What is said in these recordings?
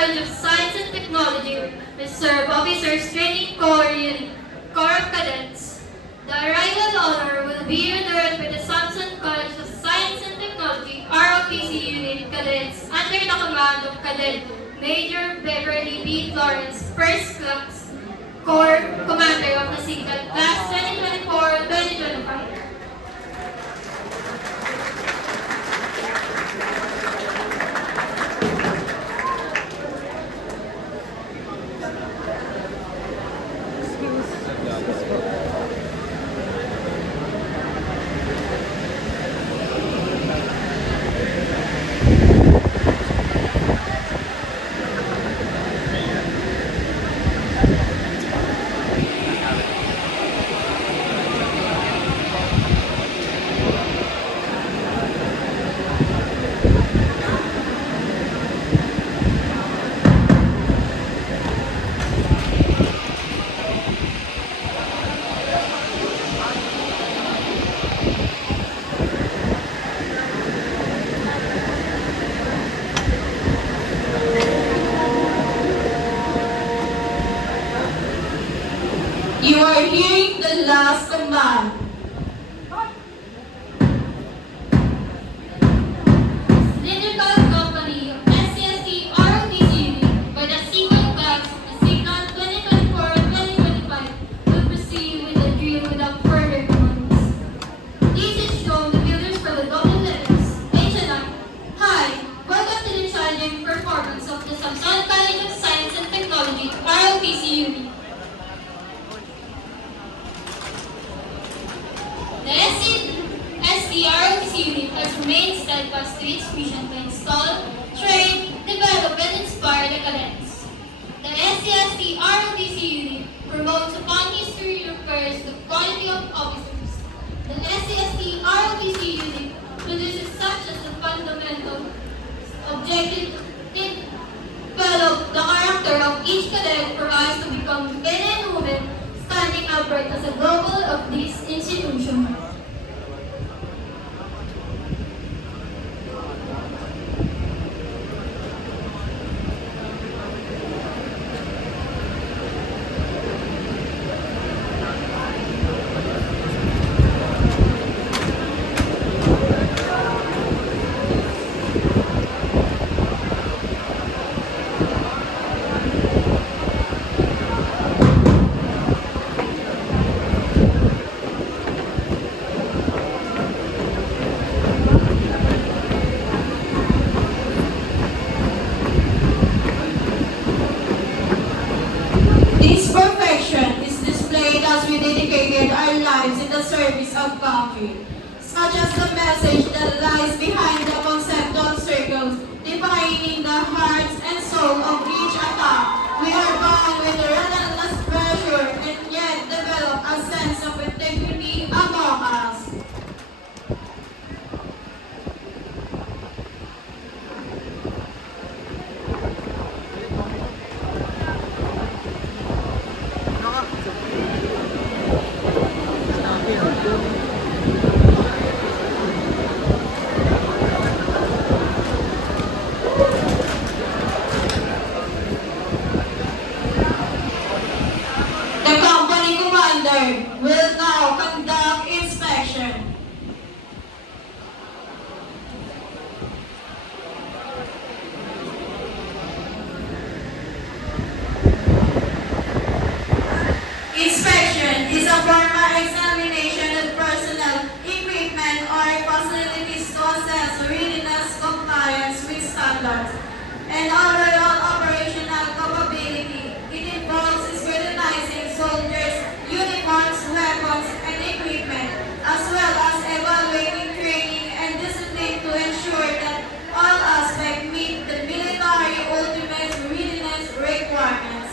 College of Science and Technology Reserve Officers Training Corps of Cadets. The arrival honor will be returned by the Samson College of Science and Technology ROTC Unit Cadets under the command of Cadet Major Beverly B. Florence, First Class Corps Commander of the Signal Class 2024-2025. You are hearing the last command. Cylindrical Company of SCST ROTC Unit by the Signal Class of the Signal 2024-2025 will proceed with the drill without further commands. This is shown the builders for the double letters H and I. Hi, welcome to the challenging performance of the Samson College of Science and Technology ROTC Unit. The SDROTC unit has remained steadfast to its mission to install, train, develop, and inspire the cadets. The SCST ROTC unit promotes upon history refers the quality of officers. The SCST ROTC unit produces such as the fundamental objective to develop the character of each cadet for us to become men and women standing upright as a global of this institution. This perfection is displayed as we dedicated our lives in the service of country, such as the message that lies behind the conceptual circles defining the hearts and soul of each attack. We are bound with a relentless pressure and yet develop a sense of integrity among us. The company commander will now conduct inspection. Inspection is a formal examination of personnel, equipment, or facilities to assess readiness, compliance with standards, and overall operational capability. It involves scrutinizing soldiers, uniforms, weapons, and equipment, as well as evaluating training and discipline to ensure that all aspects meet the military ultimate readiness requirements.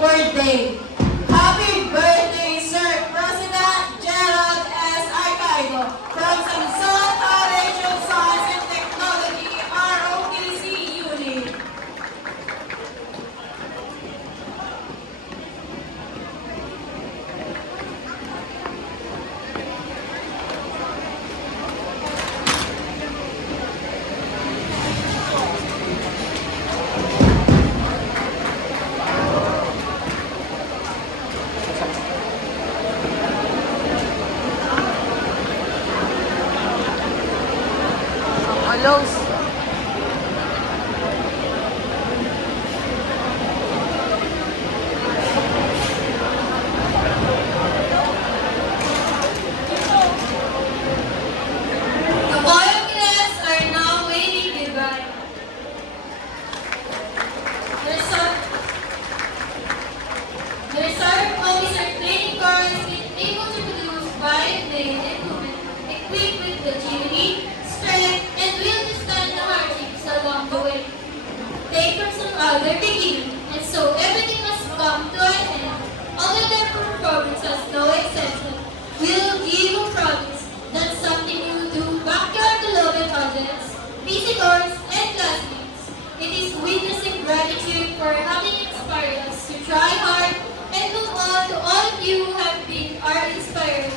birthday. Happy birthday, Sir President Gerald S. Arcaigo from Samson College of Science and Technology, ROTC Unit. Alos. The Royal Class are now waving goodbye. The reserve officer training corps has been able to produce biplane equipment equipped with the agility, strength, and will to stand the hardships along the way. They from other beginning, and so everything must come to an end. Although their performance has no exception, we'll give a promise that something we will do back to our beloved audience, visitors, and classmates. It is witnessing gratitude for having inspired us to try hard and move on to all of you who have been our inspirers.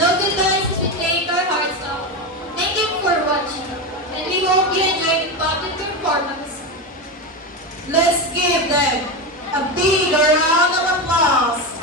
No goodbyes as we take our hearts off. Thank you for watching, and we hope you enjoyed the public performance. Let's give them a big round of applause.